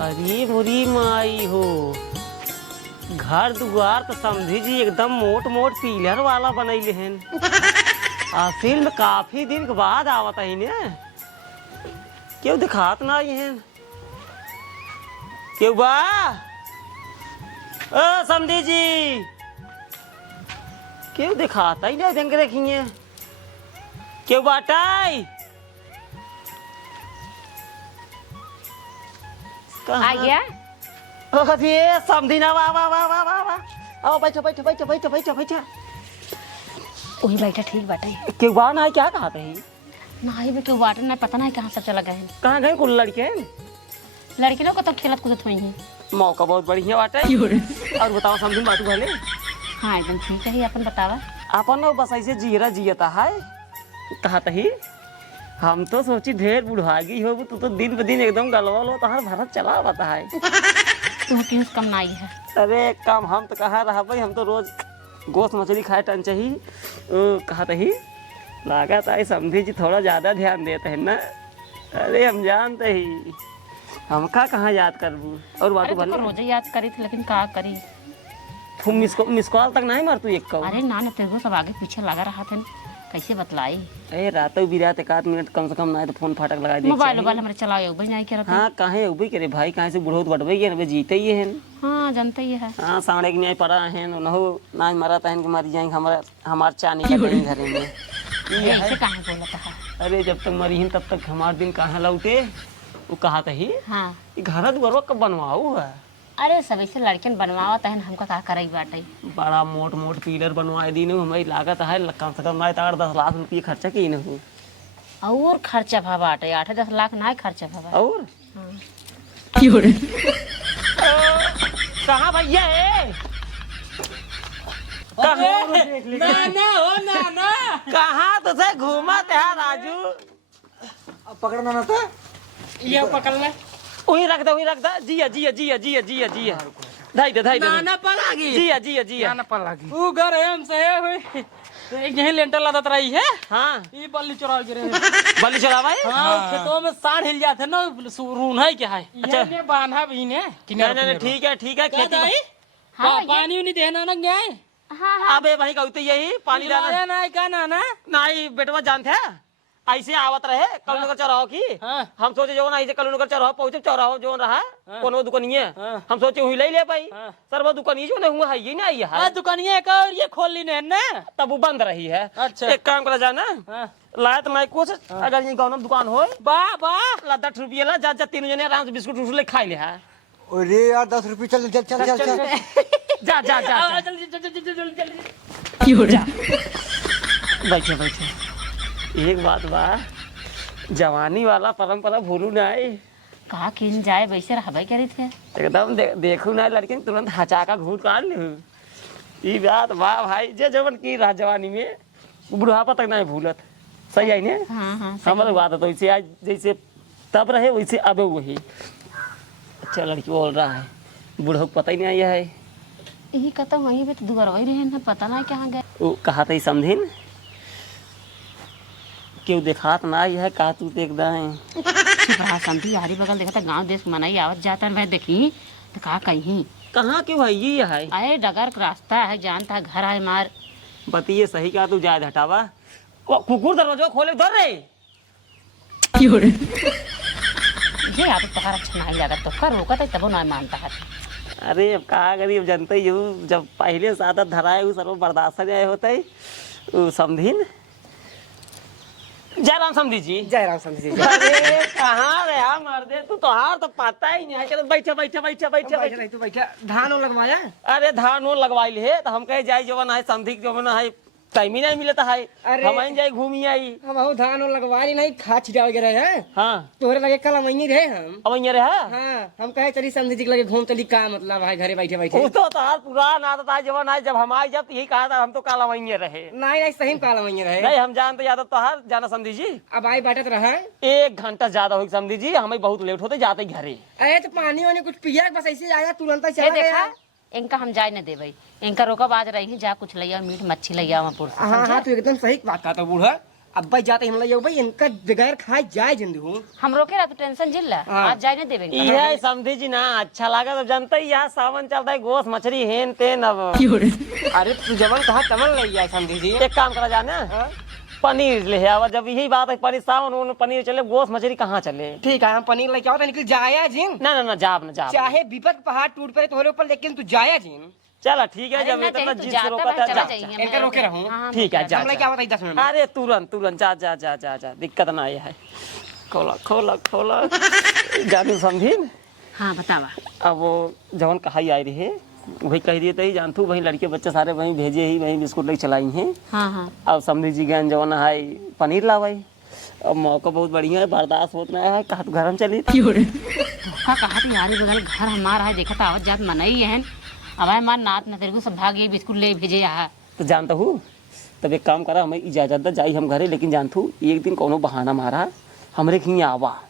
अरे मुरी माई हो, घर दुआर तो समझी जी एकदम मोट मोट पिलर वाला बनैले हैं। असल में काफी दिन के बाद आवत है ने, क्यों दिखात ना है क्यों बा? ओ समझी जी क्यों दिखाता ही नहीं देंगे रखिए क्यों बाटाई आ गया? अरे समझी ना, वाह वाह वाह वाह वाह वाह, आओ बैठो बैठो बैठो बैठो बैठो बैठो। वही बैठा ठीक बाटे। क्यों बा ना क्या कहा थे? नहीं बेटो वाटर ना पता नहीं कहाँ सब चला गए हैं। कहाँ गए कुल लड़के? लड़के लोग को तो खेलत कूदत हुई हैं। मौका बहुत बढ़िया बाटे। और बताओ समझी बात भले? हाँ एकदम ठीक है, अपन बतावा। अपन लोग बस ऐसे जीरा जियता है कहा तही। हम तो सोची ढेर बुढ़ागी हो, तू तो दिन ब दिन एकदम गलवा लो तहार भारत चला बता है। तू क्यों कम नाई है? अरे काम हम तो कहा रहा भाई, हम तो रोज गोश्त मछली खाए टन चाहिए। कहा तही लागत आई समझी जी थोड़ा ज्यादा ध्यान देते हैं ना। अरे हम जानते ही हमका कहाँ याद करबू। और बात भले रोज याद करी थी लेकिन का करी। तुम मिस कॉल तक नहीं मार तू एक कौ? अरे ना तेरे सब आगे पीछे लगा रहा था, कैसे बतलाई? अरे रात बिरात एक आध मिनट कम से कम ना तो फोन फाटक लगा दे। मोबाइल हमारे चलाओ भाई नहीं क्या? हाँ काहे उबई करे भाई, कहाँ से बुढ़ो बढ़वे के जीते ही है। हाँ जानते ही है। हाँ साढ़े के न्याय पड़ा है नहो ना मरा तहन के मरी जाएंगे हमार चानी का कहीं घर में। ऐसे कहाँ बोलता है? अरे जब तक मरी हैं तब तक हमार दिन कहाँ लौटे। वो कहा तही हाँ घर दुआर कब बनवाऊ है? अरे सब ऐसे लड़कियन बनवावत है, हमका का करई बाटे। बड़ा मोट मोट पिलर बनवाए दी हमारी लागत है कम से कम 10 लाख रुपये खर्चा की न। और खर्चा भा बाटे 8-10 लाख ना खर्चा भा। और कहाँ भैया है? नाना हो नाना, कहाँ तुझे घूमा थे राजू? पकड़ना ना था ये पकड़ ले। वही रख दे जिया जिया जिया जिया जिया जिया धाई दे नाना पलागी जिया जिया जिया नाना पलागी वो घर है हमसे है हुई तो एक यहीं लेंटर लादत रही है। हाँ ये बल्ली चुरा गिरे बलि चलावा है। हाँ खेतों में साढ़ हिल जाते ना, रून है क्या है? अच्छा। ये बांधा भी ने नहीं ठीक है खेती पानी नहीं देना ना गए। हाँ अबे भाई कहते यही पानी डालना ना का नाना नहीं बेटवा जानते हैं ऐसे आवत रहे कलनगर चौराहो की। हाँ। हम सोचे जो ना ऐसे कलनगर चौराहो पहुंचे चौराहो जो रहा कोनो दुकानिए हाँ। हम सोचे हुई ले पाई हाँ। सर वो दुकानिए जो नहीं हुआ है ये नहीं है दुकानिया एक और ये खोल ली ने ना तब वो बंद रही है। अच्छा। एक काम करा जाना हाँ। लाए तो मैं कुछ अगर ये गाँव में दुकान हो वाह वाह ला 10 रुपये ला जा तीनों जने आराम से बिस्कुट उस्कुट खाई ले है। अरे यार 10 रुपये चल चल चल चल चल जा जा जा जल्दी जल्दी जल्दी बैठे एक बात बा जवानी वाला परंपरा भूलू ना कहा किन जाए वैसे रहबे करी थे। एकदम देखू ना लड़के तुरंत हचाका घूट काट लू। ये बात वाह भाई जे जवन की रहा जवानी में बुढ़ापा तक नहीं भूलत। सही है ने? हाँ हाँ हमारे बात है तो इसे आज जैसे तब रहे वैसे अब वही। अच्छा लड़की बोल रहा है बूढ़ो को पता ही नहीं आया है। यही कहता वहीं पे तो दुआर वही रहे ना, पता नहीं कहाँ गए। वो कहा था समझिन क्यों देखात ना आई है कहा तू देख दाएं बड़ा समझी यारी बगल देखा था गांव देश मनाई आवत जाता मैं देखी तो कहा कहीं कहाँ क्यों भाई ये है? अरे डगर का रास्ता है जानता है घर है मार। बतिए सही कहा तू जायद हटावा कुकुर दरवाजा खोले उधर रे। ये आप तोहर अच्छा नहीं लगा तो कर रोका तब ना मानता है। अरे अब कहा गरीब जनते ही हूँ जब पहले से आदत धराए हूँ सर्व बर्दाश्त जाए होते ही समझिन। जयराम समझी जी। जयराम समझी जी। अरे कहाँ रे यार मर्दे तू तो हार तो पता ही नहीं है। चलो बैठे बैठे बैठे बैठे बैठे नहीं तू बैठा धान लगवाया। अरे धान वो लगवाई है तो हम कहे जाए जो है समझी जो है टाइम ही नहीं मिलता है। अरे। हम जाए घूमी आई। हम धान लगवाई नहीं खा छिटा वगैरह है। हाँ तोहरे लगे कल वहीं रहे हम। अब ये रहा। हाँ हम कहे चली समझी जी के लगे घूम चली का मतलब है घरे बैठे बैठे। वो तो तार पुराना आदत है जवान है जब हम आए जब यही कहा था हम तो काला वहीं रहे। नहीं नहीं सही काला वहीं रहे। नहीं हम जानते ज्यादा तो हार जाना समझी जी। अब आई बाटत रहा। 1 घंटा ज्यादा हो समझी जी हमें बहुत लेट होते जाते घरे। अरे तो पानी वानी कुछ पिया बस ऐसे आया तुरंत ये चला देखा गया। इनका हम जाए न देवे इनका रोका बाज रही जा कुछ लिया मीट मच्छी लिया वहाँ पुर। हाँ हाँ तू एकदम सही बात कहता बूढ़ा। अब भाई जाते हम लोग भाई इनका बगैर खाए जाए जिंदगी हूँ। हम रोके रहा तो टेंशन जिल्ला हाँ। आज जाए नहीं देवेंगे। ये समझी जी ना अच्छा लगा तो जानते ही यहाँ सावन चलता है गोश्त मछली हेन तेन अब अरे तू जवन कहा तमन ले जाए समझी जी। एक काम करा जाना पनीर ले आवा जब यही बात है पनीर सावन उन पनीर चले गोश्त मछली कहाँ चले। ठीक है हम पनीर लेके आओ तो निकल जाया जिन। ना जाब चाहे विपद पहाड़ टूट पड़े तुम्हारे ऊपर लेकिन तू जाया जिन। चला ठीक है अरे जब ना इतना चाहिए तो जिद जाता से रोका भाई, था चला जा जाइए, जा। इनका रोके रहूं। हाँ, ठीक है जा हम लोग जा। क्या बताइए 10 मिनट में। अरे तुरंत जा दिक्कत ना आया है खोला जानू समझी न? हाँ बतावा। अब वो जवन कहाई आई रही है वही कह दिए तही जानतू वही लड़के बच्चे सारे वहीं भेजे ही वहीं बिस्कुट लेके चलाई हैं। हाँ अब समझी जी गन जवन है पनीर लावाई अब मौका बहुत बढ़िया है बर्दाश्त होता है कहा तो घर में चली थी। हाँ कहा तो यार बगल घर हमारा है देखा था आवत जात मनाई है अब हमार नात न तेरे को सब भाग ये बिस्कुट ले भेजे यहाँ। तो जानता हूँ तब एक काम करा हमें इजाजत दा जाई हम घरे लेकिन जानतू एक दिन कोनो बहाना मारा हमरे खी आवा।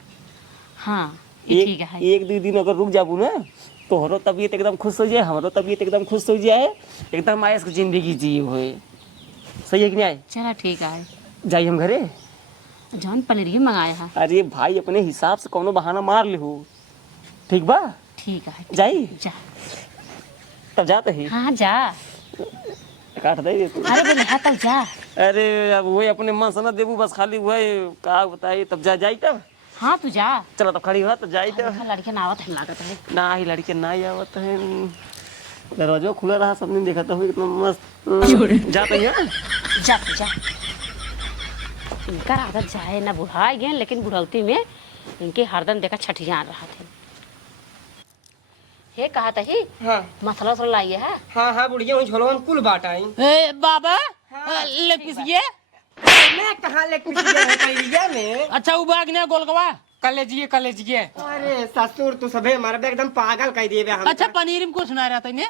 हाँ ये ठीक है। एक दो दिन अगर रुक जाबू ना तोहरो तबीयत एकदम खुश हो जाए हमारो तबीयत एकदम खुश हो जाए एकदम आयस की जिंदगी जिए हुए सही है कि नहीं आए। चला ठीक है जाई हम घरे। जौन पनीर ही मंगाया है। अरे भाई अपने हिसाब से कोनो बहाना मार ले हो ठीक बा ठीक है जाई जा। तब जाते ही हाँ जा। काट दे तू। अरे बोले हाँ तब जा। अरे अब वही अपने मन से ना देबू बस खाली वही का बताई तब जाई तब। हाँ तू जा। चलो तब खड़ी हुआ तो जाई तब। हाँ, लड़के ना आवत है लागत है। ना ही लड़के ना ही आवत है दरवाजा खुला रहा सबने देखा था इतना मस्त जाते ही हाँ? जा तू जा। इनका आदत जाए ना बुढ़ा गए लेकिन बुढ़ौती में इनके हरदम देखा छठियान रहा थे। हे कहा था ही हाँ मसाला वसाला लाइए है। हाँ बुढ़िया हूँ झोलवन कुल बाटाई। ए बाबा ले पीसिए। मैं कहाँ ले कुछ पनीरिया में। अच्छा उबाग ने गोलगवा कलेजिए। अरे ससुर तू सबे हमारा भी एकदम पागल कह दिए बे हम। अच्छा पनीर में कुछ सुना रहा था इन्हें।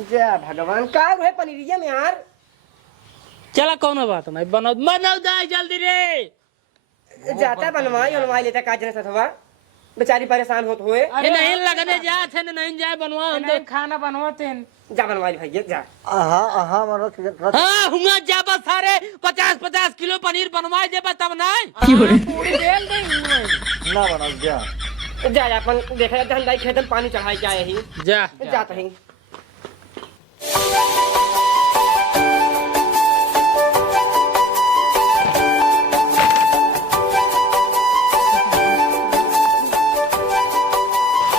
जय भगवान का है पनीरिया में यार। चला कौन बात नहीं बनाओ दाई जल्दी रे। जाता बनवाई लेता काज ने सथवा बेचारी परेशान होत हुए। ये नहीं लगने जा थे नहीं जाए बनवा हम तो खाना बनवाते हैं। जा बनवाई भैया जा। हाँ मरो हाँ हुआ जा बस सारे 50 किलो पनीर बनवाए दे बस तब नहीं पूरी बेल दे ना बना जा जा अपन देखा धंधाई खेतन पानी चढ़ाई क्या यही जा जाता है।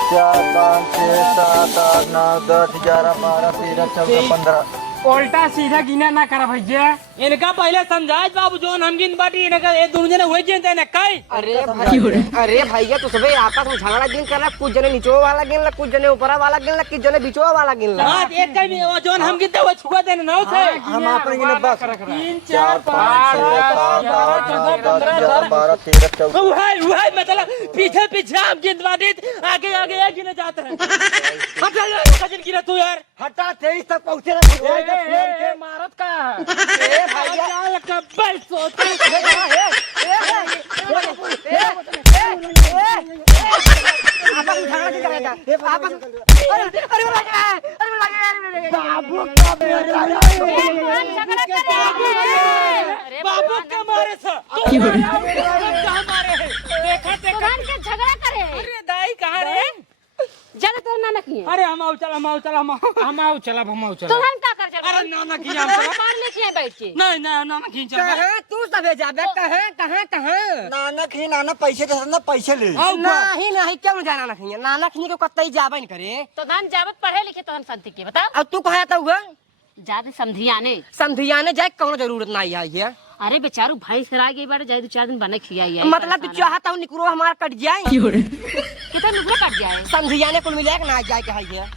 चार 5 6 7 8 9 10 11 12 13 14 15 उल्टा सीधा गिना ना करा भैया। इनका पहले समझाए बाबू जोन हम गिन बाटी इनका ये दोनों जने हुए जिन ने कई। अरे भैया तू सबे आपस में झगड़ा गिन कर रहा कुछ जने नीचो वाला गिन ला कुछ जने ऊपर वाला गिन ला कुछ जने बीचो वाला गिन ला। हां एक कई में वो जोन हम गिनते वो छुआ देने ना से हम अपने गिने बस 3 4 5 6 7 8 12 13 14 वही मतलब पीछे हम गिन बाटी आगे एक गिने जाते हैं। हट जा सचिन गिना तू यार हटा 23 तक पहुंचे ना मारत का ए भैया कब्बल सोते आपस में झगड़ा क्यों करेगा आपस अरे वो लगा है अरे वो लगा है बाबू का बेटा बाबू का मारे से तू मारे देखा झगड़ा करे अरे दाई कहाँ रे जरा तो ना नखिए। अरे हम आओ चला तो हम का कर चल अरे ना किया हम चला पार लेके बैठ के नहीं ना खींच चला कहां तू सबे जाबे कहां नाना पैसे दे ना पैसे ले नहीं क्यों जाना नहीं नाना खिनी के कतई जाबे नहीं करे। तो धान जावत पढ़े लिखे तो हम संति के बताओ। अब तू कहा था हुआ जाने समझियाने समझियाने जाए कौन जरूरत नहीं आई है। अरे बेचारू भाई सरा गई बार जाए 2 4 दिन बने खियाई है मतलब तू चाहता हूँ निकरो हमारा कट जाए कितना नुकरा कट जाए समझियाने कुल मिले ना जाए के है।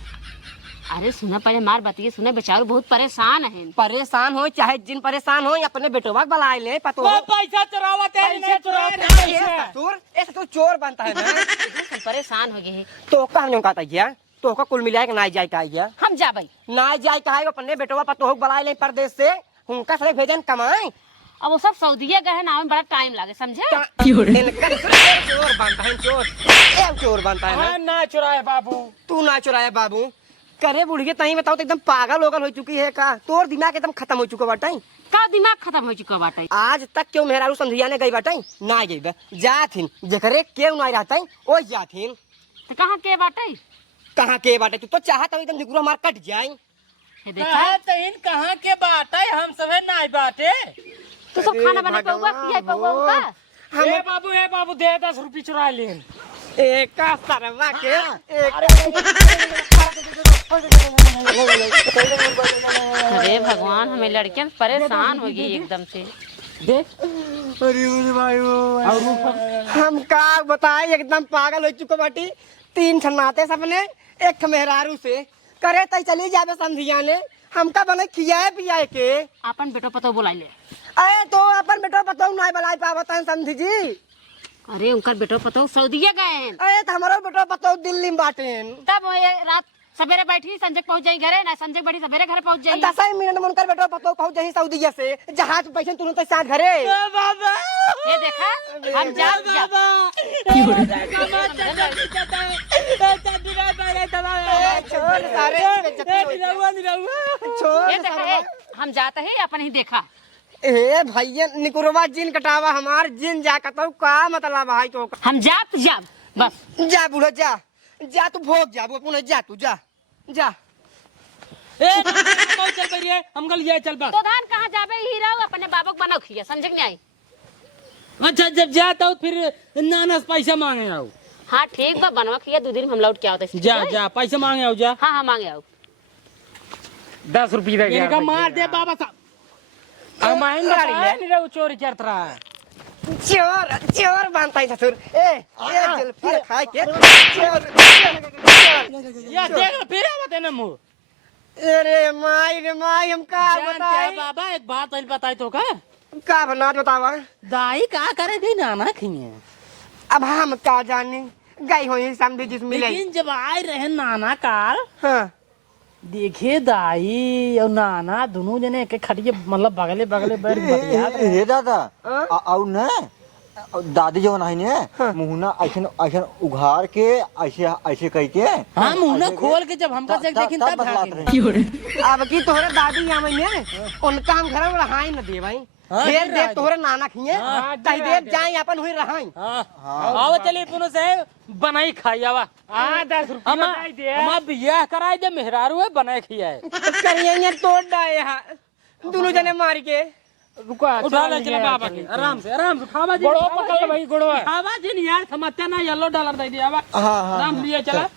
अरे सुना पहले मार बतिए सुना बेचारू बहुत परेशान है। परेशान हो चाहे जिन परेशान हो अपने बेटोवा बुला ले पतो वो पैसा चुरावत है नहीं चोर ऐसे तो चोर बनता है ना परेशान हो गए तो कहने का था तो का कुल मिलाए के ना जाए का हम जाबई ना जाए का अपने बेटोवा पतो बुला ले परदेश से उनका सारे भेजन कमाए। अब वो सब सऊदीया गए ना बड़ा टाइम लगे समझे। चोर बनता है चोर बनता है ना ना चुराए बाबू तू ना चुराया बाबू करे बुढ़िया तही बताओ तो एकदम पागल होगल हो चुकी है का तोर दिमाग एकदम खत्म हो चुका बाटा का दिमाग खत्म हो चुका बाटे। आज तक क्यों मेहरारू समझिया ने गई बाटे ना गई बे जाथिन जेकरे क्यों ना रहते ओ जाथिन। तो कहाँ के बाटे? कहाँ के बाटे तू तो चाहत एकदम निकुरो हमार कट जाए। हे देखा कहाँ के बात है, हम सब नाई बाटे। तू सब खाना बना पाऊगा पिया पाऊगा का? ए बाबू दे 10 रुपये चुरा ले। एक का सरवा के अरे भगवान हमें लड़कियां परेशान हो गई एकदम से। हम का बताए एकदम पागल हो चुके बाटी। 3 ठनाते सबने एक मेहरारू से करे तई चली जाबे समझिया ने हमका बने खियाए पियाए के। अपन बेटो पतो बुलाई ले। अरे तो अपन बेटो पतो नहीं बुलाई पावत है समझी जी। अरे उनका बेटो पतो सऊदीया गए। अरे तो हमारो बेटो पतो दिल्ली में बाटे। तब ये रात सवेरे बैठी संजय पहुंच जाई घरे ना, संजय बैठी सवेरे घर पहुंच जाई। 10 मिनट में उनका बेटो पतो पहुंच जाई सऊदीया से जहाज पैसे तुरंत साथ घरे। बाबा ये देखा हम जा छोड़ सारे ये देखा हम जाते हैं अपन ही देखा। ए भैया निकुरवा जिन कटावा हमार जिन जा कतौ का मतलब है तो हम जात जाब बस। जा बूढ़ा जा जा तू भोग जा वो पुणे जा तू जा जा। चल परिए हम गल ये चल बा। तो धान कहाँ जाबे हीरा अपने बाबक बनाओ खिया समझ नहीं आई। अच्छा जब जाता हूँ फिर नाना से पैसा मांगे आओ। हाँ ठीक बा बनवा खिया 2 दिन में हम लौट के आओ। जा पैसा मांगे आओ जा। हाँ मांगे आओ। 10 रुपये दे इनका मार दे बाबा साहब। नहीं चोरी करता रहा है। चोर चोर बनता है ससुर। ए जल फिर खाए के चोर ये देख फिर आवत है ना मुंह। अरे माई हम का बताए बाबा एक बात और बताई तो का बना बतावा। दाई का करे थी नाना खिए। अब हम का जाने गई हो समझे जिस मिले। लेकिन जब आए रहे नाना काल हाँ देखे दाई और नाना दोनों जने के खड़िए मतलब बगले बगले बैठ बतिया हे दादा आउ न दादी जो नहीं ने मुहना ऐसे ऐसे उघार के ऐसे ऐसे कह के हाँ मुंह खोल के जब हमका देख देखिन तब अब की तोहरे दादी यहाँ में उनका हम घर में रहाई न दे भाई। देव देव तोहरे नाना खिए कहीं देव जाए अपन हुई रहाई। आओ चलिए पुनो से बनाई खाई आवा। 10 रुपये हम बियाह कराई दे मेहरारू है बनाए खिया करिए तोड़ डाए यहाँ दोनों जने मार के। रुको उठा ले चले बाबा के आराम से खावा जी गोड़ो पकड़ भाई गोड़ो खावा जी यार समझते ना येलो डॉलर दे दिया आराम लिए चला।